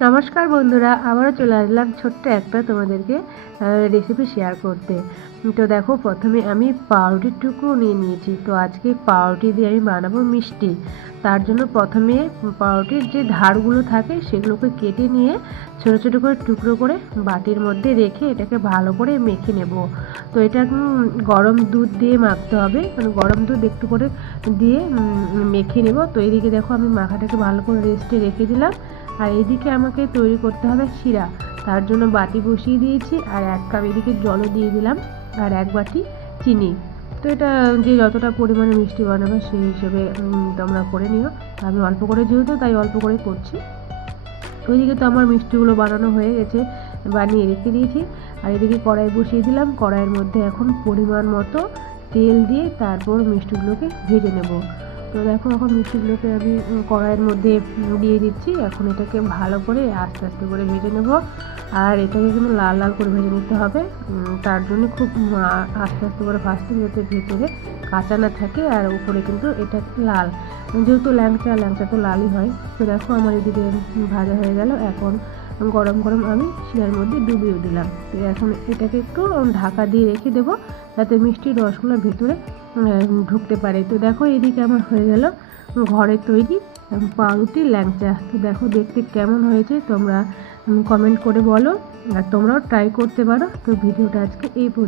নমস্কার বন্ধুরা, আবারও চলে আসলাম ছোট্ট একটা তোমাদেরকে রেসিপি শেয়ার করতে। তো দেখো, প্রথমে আমি পাউরুটির টুকরো নিয়ে নিয়েছি। তো আজকে পাউরুটি দিয়ে আমি বানাবো মিষ্টি। তার জন্য প্রথমে পাউরুটির যে ধারগুলো থাকে সেগুলোকে কেটে নিয়ে ছোটো ছোটো করে টুকরো করে বাটির মধ্যে রেখে এটাকে ভালো করে মেখে নেব। তো এটা গরম দুধ দিয়ে মাখতে হবে, মানে গরম দুধ একটু করে দিয়ে মেখে নেব। তো এদিকে দেখো, আমি মাখাটাকে ভালো করে রেস্টে রেখে দিলাম। আর এদিকে আমাকে তৈরি করতে হবে শিরা। তার জন্য বাটি বসিয়ে দিয়েছি, আর 1 কাপ এদিকে জলও দিয়ে দিলাম, আর 1 বাটি চিনি। তো এটা যে যতটা পরিমাণে মিষ্টি বানাবে সেই হিসেবে তোমরা করে নিও। আমি অল্প করে যেহেতু, তাই অল্প করে করছি। ওইদিকে তো আমার মিষ্টিগুলো বানানো হয়ে গেছে, বানিয়ে রেখে দিয়েছি। আর এদিকে কড়াই বসিয়ে দিলাম। কড়াইয়ের মধ্যে এখন পরিমাণ মতো তেল দিয়ে তারপর মিষ্টিগুলোকে ভেজে নেব। তো দেখো, এখন মিষ্টিগুলোকে আমি কড়াইয়ের মধ্যে দিয়ে দিচ্ছি। এখন এটাকে ভালো করে আস্তে আস্তে করে ভেজে নেব। আর এটাকে কিন্তু লাল লাল করে ভেজে নিতে হবে। তার জন্য খুব আস্তে আস্তে করে ভাজতে, যাতে ভেতরে কাঁচা না থাকে আর উপরে কিন্তু এটা লাল। যেহেতু ল্যাংচা তো লালই হয়। তো দেখো, আমার এদিকে ভাজা হয়ে গেল। এখন গরম গরম আমি শিরার মধ্যে ডুবিয়ে দিলাম। তো এখন এটাকে একটু ঢাকা দিয়ে রেখে দেবো, যাতে মিষ্টির রসগুলো ভেতরে ঢুকতে পারে। তো দেখো, এদিকে আমার হয়ে গেল ঘরে তৈরি পাউরুটির ল্যাংচা। তো দেখো, দেখতে কেমন হয়েছে তোমরা কমেন্ট করে বলো, আর তোমরাও ট্রাই করতে পারো। তো ভিডিওটা আজকে এই